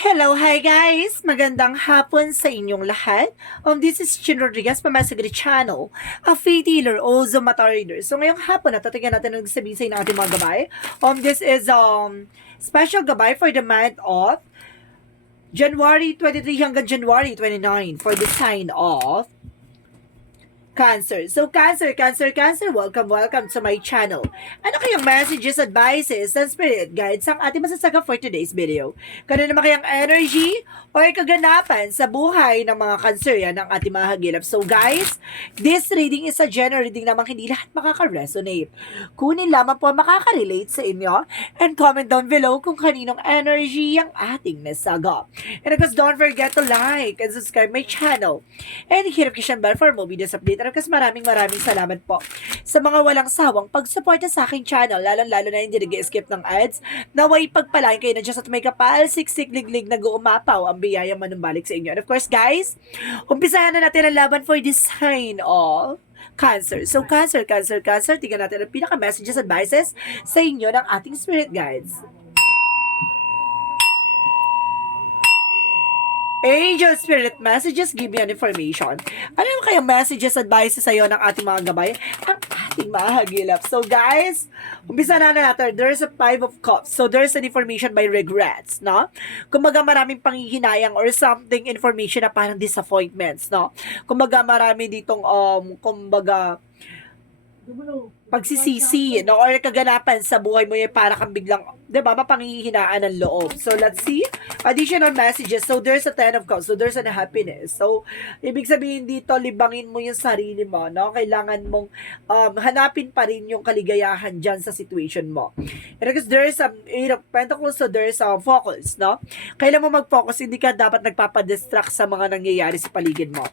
Hello, hi guys! Magandang hapon sa inyong lahat. This is Chin Rodriguez from Masagri Channel, a faith healer, also mata reader. So ngayong hapon, natatagan natin ang sabihin sa ng ating mga gabay. This is special gabay for the month of January 23 hanggang January 29 for the sign of Cancer. So, Cancer, welcome to my channel. Ano kayang messages, advices, and spirit guides ang ating masasaga for today's video? Kano naman kayang energy or kaganapan sa buhay ng mga Cancer yan ang ating mga hagilap. So, guys, this reading is a general reading namang hindi lahat makaka-resonate. Kunin lamang po makaka-relate sa inyo and comment down below kung kaninong energy ang ating nasaga. And of course, don't forget to like and subscribe my channel and hit notification bell for more videos update. And of course, maraming salamat po sa mga walang sawang pagsuporta sa aking channel, lalong-lalo na hindi nag-skip ng ads. Naway pagpalain kayo na Diyos at may kapal, siksik, liglig, nag-uumapaw ang biyayang manumbalik sa inyo. And of course, guys, umpisahan na natin ang laban for this sign of Cancer. So, Cancer, tingnan natin ang pinaka-messages, advices sa inyo ng ating spirit guides. Angel Spirit Messages, give me an information. Ano yung kayang messages, advices sa'yo ng ating mga gabay? Ang ating mga hagilap. So guys, umpisa na natin. There's a 5 of Cups. So there's an information by regrets, no? Kumbaga maraming panghihinayang or something information na parang disappointments, no? Kumbaga marami ditong, kumbaga, pagsisisi, no? Or kaganapan sa buhay mo yung para kang biglang, di ba, mapanghihinaan ng loob. So, let's see. Additional messages. So, there's a 10 of Cups. So, there's a happiness. So, ibig sabihin dito, libangin mo yung sarili mo, no? Kailangan mong hanapin pa rin yung kaligayahan dyan sa situation mo. And because there's a 8 of Pentacles, so there's a focus, no? Kailan mo mag-focus, hindi ka dapat nagpapadistract sa mga nangyayari sa paligid mo.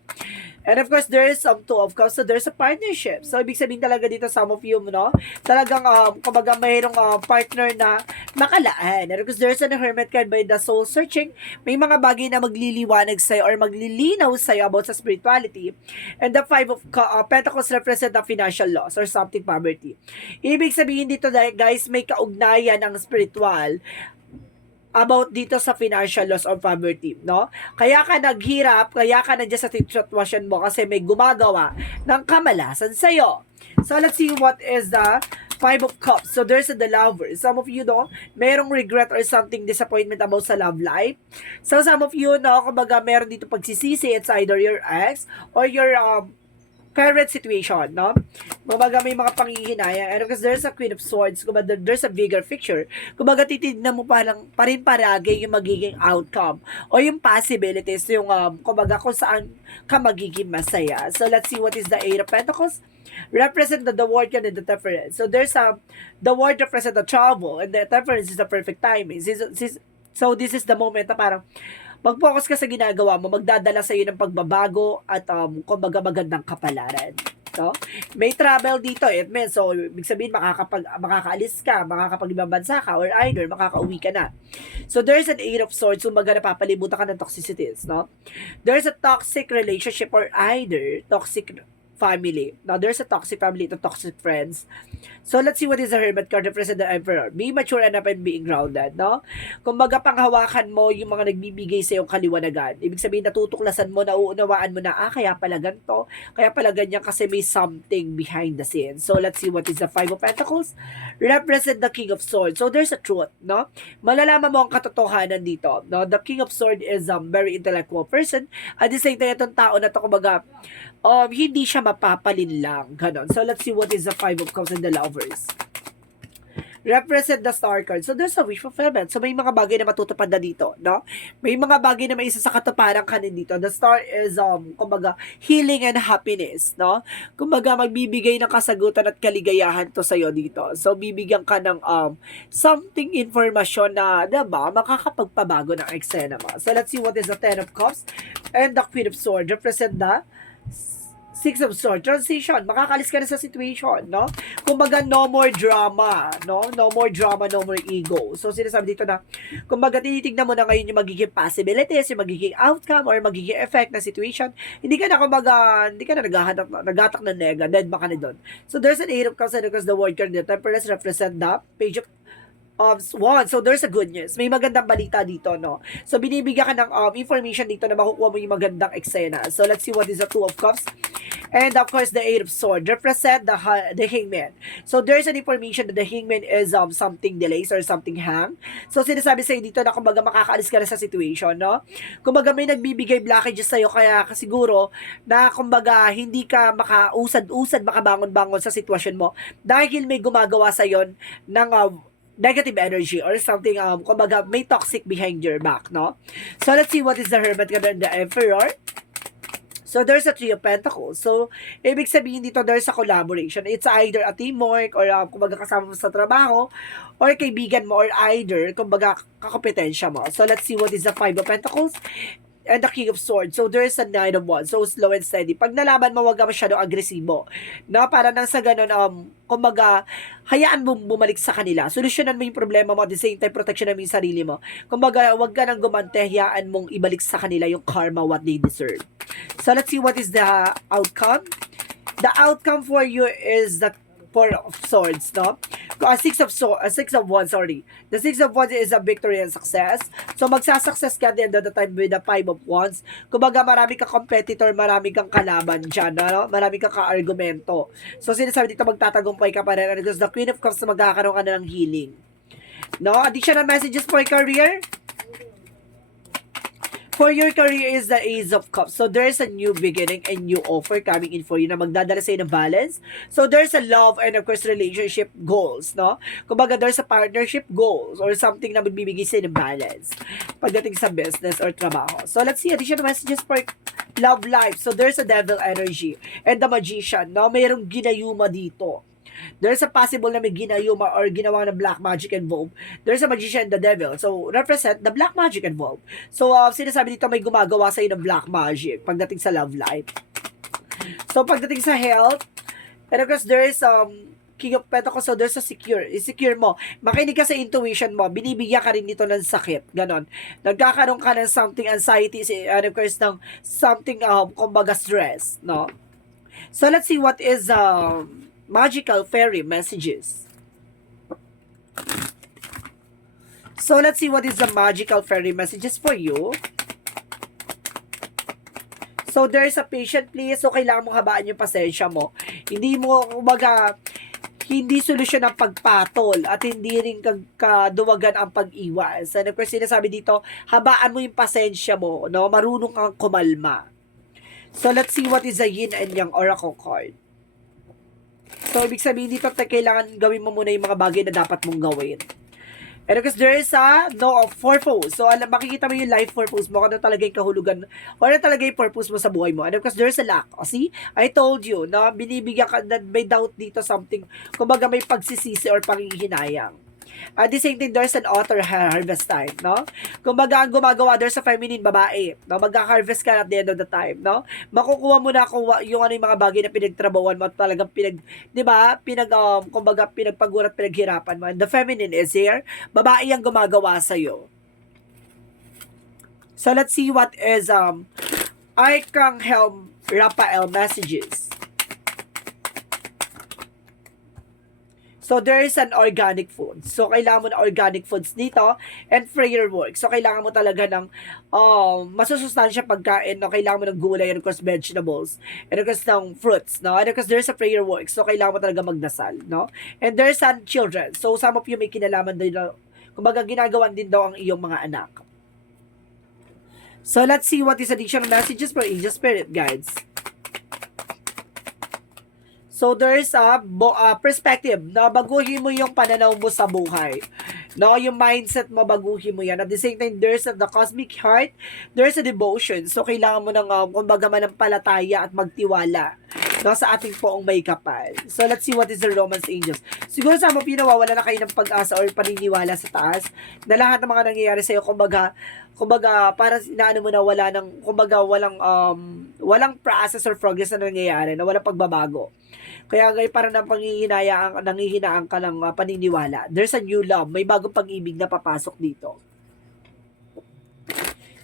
And of course, there is some 2 of Cups, so there's a partnership. So, ibig sabihin talaga dito, some of you, no? Talagang, kumbaga, mayroong partner na nakalaan. And of course, there's a Hermit card by the soul searching. May mga bagay na magliliwanag sa'yo or maglilinaw sa'yo about sa spirituality. And the 5 of Pentacles represent the financial loss or something poverty. Ibig sabihin dito, guys, may kaugnayan ang spiritual about dito sa financial loss or poverty, no? Kaya ka naghirap, kaya ka nandiyan sa sitwasyon mo kasi may gumagawa ng kamalasan sa'yo. So, let's see what is the 5 of Cups. So, there's the lover. Some of you, no, merong regret or something disappointment about sa love life. So, some of you, no, kumbaga meron dito pagsisisi, it's either your ex or your current situation, no? Kumbaga may mga panghihinayang. And because there's a Queen of Swords, kumbaga there's a bigger picture. Kumbaga titignan mo pa rin paragi yung magiging outcome o yung possibilities, yung kumbaga kung saan ka magiging masaya. So let's see what is the 8 of Pentacles. Represent the word and the Temperance. So there's the word represent the trouble and the Temperance is the perfect timing. So this is the moment na parang mag-focus ka sa ginagawa mo, magdadala sa iyo ng pagbabago at kumbaga magandang kapalaran. No? May travel dito, it means, so ibig sabihin makakaalis ka, makakapag-ibang bansa ka, or either makakauwi ka na. So there's an 8 of Swords, kumbaga napapalibutan ka ng toxicities, no? There's a toxic relationship or either toxic family. Now, there's a toxic family to toxic friends. So, let's see what is the Hermit card represent the Emperor. Be mature enough and being grounded, no? Kumbaga, panghawakan mo yung mga nagbibigay sa iyong kaliwanagan. Ibig sabihin, natutuklasan mo, nauunawaan mo na, kaya pala ganito, kaya pala ganyan kasi may something behind the scenes. So, let's see what is the 5 of Pentacles. Represent the King of Swords. So, there's a truth, no? Malalaman mo ang katotohanan dito, no? The King of Swords is a very intellectual person. At the same time, itong tao na to, kumbaga, hindi siya mapapalin lang. Ganon. So, let's see what is the 5 of Cups and the Lovers. Represent the Star card. So, there's a wish fulfillment. So, may mga bagay na matutupad na dito, no? May mga bagay na may isa sa katuparan ka dito. The Star is, kumbaga, healing and happiness, no? Kumbaga, magbibigay ng kasagutan at kaligayahan to sa'yo dito. So, bibigyan ka ng, something information na, diba, makakapagpabago ng eksena mo. So, let's see what is the 10 of Cups and the Queen of Swords. Represent the 6 of Swords, transition, makakalis ka na sa situation, no? Kumbaga, no more drama, no? No more drama, no more ego. So, sinasabi dito na, kumbaga, tinitignan mo na ngayon yung magiging possibilities, yung magiging outcome, or magiging effect na situation. Hindi ka na, kumbaga, hindi ka na naghatak ng nega, dead ba ka na doon. So, there's an 8 of Cups, and because the word card, the Temperance represent the Page of Swan. So, there's a good news. May magandang balita dito, no? So, binibigyan ka ng information dito na makukuha mo yung magandang eksena. So, let's see what is the Two of Cups. And, of course, the Eight of Swords. Represent the Hangman. So, there's an information that the Hangman is something delays or something hang. So, sinasabi sa'yo dito na kumbaga makakaalis ka na sa situation, no? Kumbaga may nagbibigay blockages sa'yo kaya siguro na kumbaga hindi ka makausad-usad, makabangon-bangon sa sitwasyon mo dahil may gumagawa sa'yo ng negative energy or something, kumbaga, may toxic behind your back, no? So, let's see what is the Hermit and the Emperor. So, there's a Three of Pentacles. So, ibig sabihin dito, there's a collaboration. It's either a teamwork or, kumbaga, kasama mo sa trabaho or kaibigan mo or either, kumbaga, kakompetensya mo. So, let's see what is the Five of Pentacles and the King of Swords. So, there's a Nine of Wands. So, slow and steady. Pag nalaman mo, huwag ka masyado agresibo. No? Para nang sa ganun, kumbaga, hayaan mo bumalik sa kanila. Solusyonan mo yung problema mo at the same time, protection mo yung sarili mo. Kumbaga, huwag ka nang gumante, hayaan mong ibalik sa kanila yung karma, what they deserve. So, let's see what is the outcome. The outcome for you is the Four of Swords, no? Six of Wands, sorry. The Six of Wands is a victory and success. So, magsasuccess ka at the end of the time with the Five of Wands. Kumbaga, marami kang competitor, marami kang kalaban dyan, no? Marami kang ka-argumento. So, sinasabi dito, magtatagumpay ka pa rin. Because the Queen of Cups, magkakaroon ka na ng healing. No? Additional messages for career. For your career is the Ace of Cups. So, there's a new beginning and new offer coming in for you na magdadala sa'yo ng balance. So, there's a love and of course, relationship goals, no? Kumbaga, there's a partnership goals or something na magbibigay sa'yo ng balance pagdating sa business or trabaho. So, let's see additional messages for love life. So, there's a devil energy and the magician, no? Mayroong ginayuma dito. There's a possible na may ginayuma or ginawa ng black magic involved. There's a magician and the devil. So, represent the black magic involved. So, sinasabi dito may gumagawa sa'yo ng black magic pagdating sa love life. So, pagdating sa health, and of course, there is King of Pentacles, so there's a secure mo. Makinig ka sa intuition mo, binibigyan ka rin dito ng sakit, ganon. Nagkakaroon ka ng something anxiety, and of course, ng something, kumbaga stress, no? So, let's see what is, magical fairy messages. So, let's see what is the magical fairy messages for you. So, there is a patient please. So, kailangan mong habaan yung pasensya mo. Hindi mo, kumbaga, hindi solusyon ang pagpatol at hindi rin kaduwagan ang pag-iwas. And of course, sinasabi dito, habaan mo yung pasensya mo, no? Marunong kang kumalma. So, let's see what is the yin and yang oracle card. So, ibig sabihin dito, kailangan gawin mo muna yung mga bagay na dapat mong gawin. And because there is a purpose. So, makikita mo yung life purpose mo, ano talaga yung kahulugan, o ano talaga yung purpose mo sa buhay mo. And because there's a lack. O, see, I told you, na binibigyan ka, na may doubt dito something, kumbaga may pagsisisi or panghihinayang. At the same time, there's an author harvest time, no? Kumbaga, ang gumagawa, there's a feminine babae, no? Magka-harvest ka at the end of the time, no? Makukuha mo na kung yung ano yung mga bagay na pinagtrabawan mo at talagang di ba? Kumbaga, pinagpagurat, pinaghirapan mo. And the feminine is here. Babae ang gumagawa sa'yo. So, let's see what is, Archangel Raphael messages. So, there is an organic food. So, kailangan mo na organic foods dito and prayer work. So, kailangan mo talaga ng masusustansya pagkain. No? Kailangan mo ng gulay and of course vegetables. And of course ng fruits. No? And of course, there's a prayer work. So, kailangan mo talaga magdasal. No? And there's some children. So, some of you may kinalaman din. Kumbaga, ginagawan din daw ang iyong mga anak. So, let's see what is additional messages for angel spirit guides. So, there's a perspective na baguhin mo yung pananaw mo sa buhay. No, yung mindset mo, baguhin mo yan. At the same time, there's the cosmic heart, there's a devotion. So, kailangan mo ng, kumbaga, manampalataya at magtiwala, no, sa ating poong may kapal. So, let's see what is the Romance Angels. Siguro sa mga pinawawala na kayo ng pag-asa or paniniwala sa taas, na lahat ng mga nangyayari sa'yo, kumbaga, para inaano mo na wala ng, kumbaga, walang process or progress na nangyayari, na walang pagbabago. Kaya ngayon parang nangihinayang ka ng paniniwala. There's a new love. May bagong pag-ibig na papasok dito.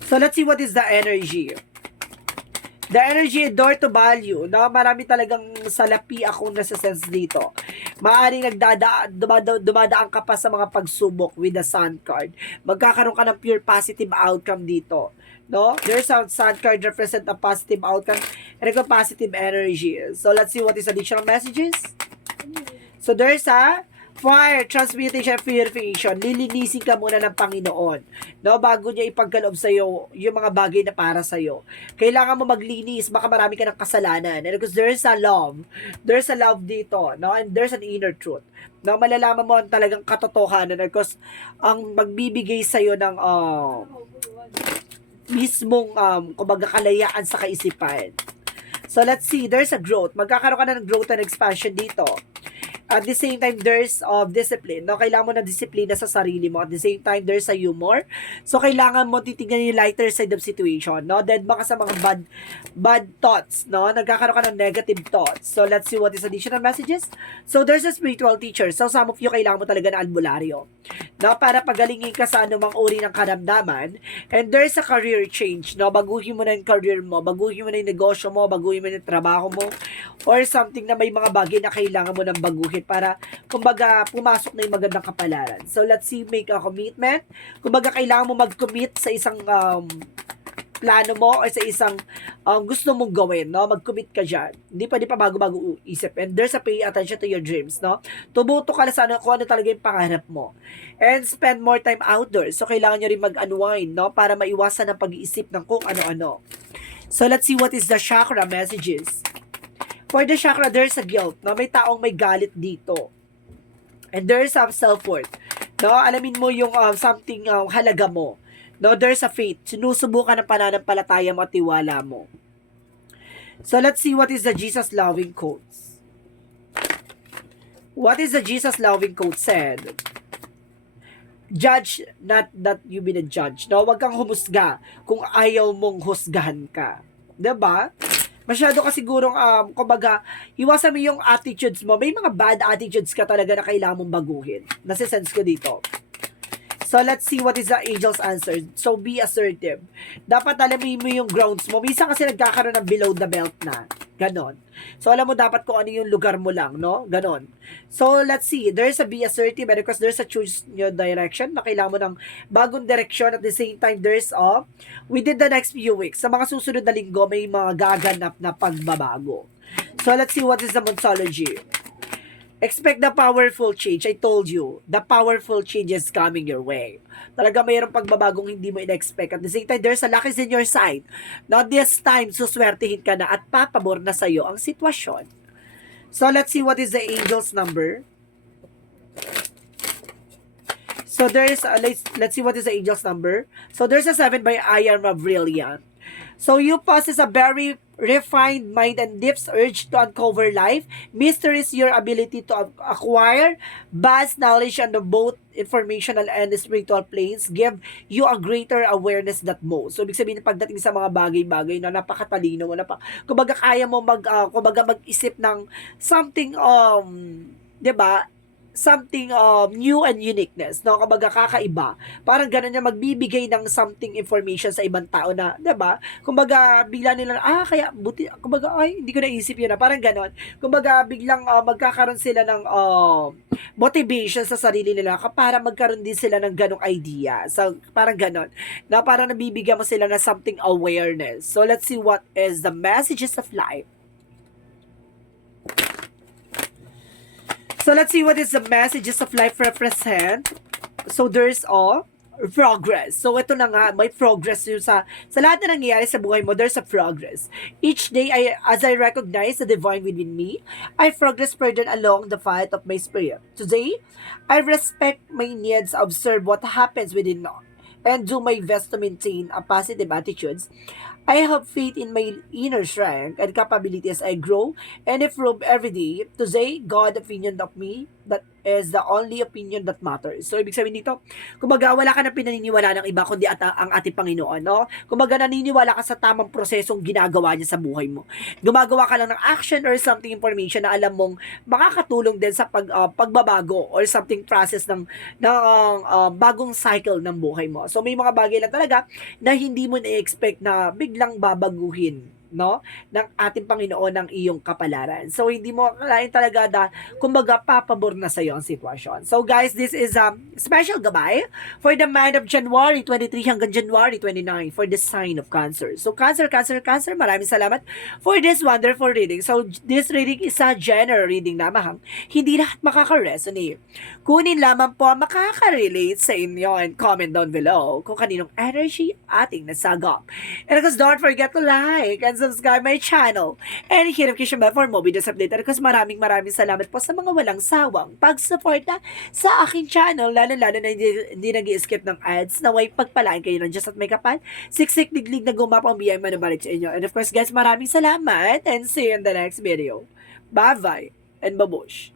So, let's see what is the energy. The energy door to value, no? Marami talagang salapi akong nasa-sense dito. Maaring dumadaan ka pa sa mga pagsubok with the sun card. Magkakaroon ka ng pure positive outcome dito. No? There's a sun card represent a positive outcome and a positive energy. So let's see what is additional messages. So there's a fire, transmutation, purification. Lilinisin ka muna ng Panginoon. No, bago niya ipagkaloob sa iyo yung mga bagay na para sa iyo. Kailangan mo maglinis, baka marami ka ng kasalanan. And because there's a love dito, no? And there's an inner truth. No, malalaman mo ang talagang katotohanan because ang magbibigay sa iyo ng mismong kumbaga kalayaan sa kaisipan. So let's see, there's a growth. Magkakaroon ka na ng growth and expansion dito. At the same time, there's discipline. No? Kailangan mo na disiplina sa sarili mo. At the same time, there's a humor. So, kailangan mo titignan yung lighter side of situation. No? Then, baka sa mga bad thoughts. No? Nagkakaroon ka ng negative thoughts. So, let's see what is additional messages. So, there's a spiritual teacher. So, some of you, kailangan mo talaga ng albularyo. No? Para pagalingin ka sa anumang uri ng karamdaman. And there's a career change. No? Baguhin mo na yung career mo. Baguhin mo na yung negosyo mo. Baguhin mo na yung trabaho mo. Or something na may mga bagay na kailangan mo ng baguhin para, kumbaga, pumasok na yung magandang kapalaran. So, let's see, make a commitment. Kumbaga, kailangan mo mag-commit sa isang plano mo o sa isang gusto mong gawin, no? Mag-commit ka dyan. Hindi pa bago-bago isip. And there's a pay attention to your dreams, no? Tumuto ka na sa kung ano talaga yung pangarap mo. And spend more time outdoors. So, kailangan nyo rin mag-unwind, no? Para maiwasan ang pag-iisip ng kung ano-ano. So, let's see what is the chakra messages. For the chakra, there's a guilt. No? May taong may galit dito. And there's a self-worth. No? Alamin mo yung something halaga mo. No? There's a faith. Sinusubukan ng pananampalataya mo at tiwala mo. So let's see what is the Jesus loving quotes. What is the Jesus loving quote said? Judge not that you be the judge. No? Huwag kang humusga kung ayaw mong husgahan ka. Diba? Masyado ka sigurong, kumbaga, iwasan mo yung attitudes mo. May mga bad attitudes ka talaga na kailangan mong baguhin. Nasisense ko dito. So, let's see what is the angel's answer. So, be assertive. Dapat alamin mo yung grounds mo. Minsan kasi nagkakaroon ng below the belt na. Ganon. So, alam mo dapat kung ano yung lugar mo lang, no? Ganon. So, let's see. There's a be assertive because there's a choose your direction na kailangan mo ng bagong direction. At the same time, there's within the next few weeks, sa mga susunod na linggo, may mga gaganap na pagbabago. So, let's see what is the Monsology. Expect the powerful change. I told you, the powerful change is coming your way. Talaga mayroong pagbabagong hindi mo in-expect. At the same time, there's a luck is in your side. Now, this time, suswertihin ka na at papabor na sa'yo ang sitwasyon. So, let's see what is the angel's number. So, there's, let's see what is the angel's number. So, there's a 7 by Ayar Brilliant. So, you possess a very refined mind and deep urge to uncover life. Mysteries, your ability to acquire vast knowledge on the both informational and spiritual planes give you a greater awareness that most. So, ibig sabihin, pagdating sa mga bagay-bagay na napakatalino mo, kumbaga kaya mo mag-isip ng something, 'di ba? Something new and uniqueness, no? Kumbaga kakaiba. Parang gano'n niya magbibigay ng something information sa ibang tao na, 'di ba? Kumbaga bigla nila kaya buti, kumbaga hindi ko naisip 'yun na. Parang gano'n. Kumbaga biglang magkakaroon sila ng motivation sa sarili nila para magkaroon din sila ng ganong idea. So parang gano'n. Na parang nabibigyan mo sila ng something awareness. So let's see what is the messages of life. So, let's see what is the messages of life represent. So, there's progress. So, ito na nga, may progress yun sa lahat na nangyayari sa buhay mo, there's a progress. Each day, as I recognize the divine within me, I progress further along the path of my spirit. Today, I respect my needs, observe what happens within me, and do my best to maintain a positive attitudes. I have faith in my inner strength and capability as I grow and improve every day. Today, God's opinion of me, that is the only opinion that matters. So, ibig sabihin dito, kumbaga, wala ka na pinaniniwala ng iba kundi ang ating Panginoon, no? Kumbaga, naniniwala ka sa tamang prosesong ginagawa niya sa buhay mo. Gumagawa ka lang ng action or something information na alam mong makakatulong din sa pagbabago or something process ng bagong cycle ng buhay mo. So, may mga bagay lang talaga na hindi mo na-expect na biglang babaguhin, no, ng ating Panginoon ng iyong kapalaran. So, hindi mo akalain talaga kumbaga, papabor na sa'yo ang sitwasyon. So, guys, this is special gabay for the month of January 23 hanggang January 29 for the sign of Cancer. So, Cancer, maraming salamat for this wonderful reading. So, this reading is a general reading lamang. Hindi lahat makaka-resonate. Kunin lamang po ang makaka-relate sa inyo and comment down below kung kaninong energy ating nasagap. And of course, don't forget to like and subscribe my channel and hit notification bell for more videos update. And of course, maraming salamat po sa mga walang sawang pagsuporta sa aking channel, lalo na hindi nag-skip ng ads, na way pagpalaan kayo ng Diyos at may kapal, siksik diglig na gumapang biyay manubalik sa inyo. And of course, guys, maraming salamat and see you in the next video. Bye-bye and babush!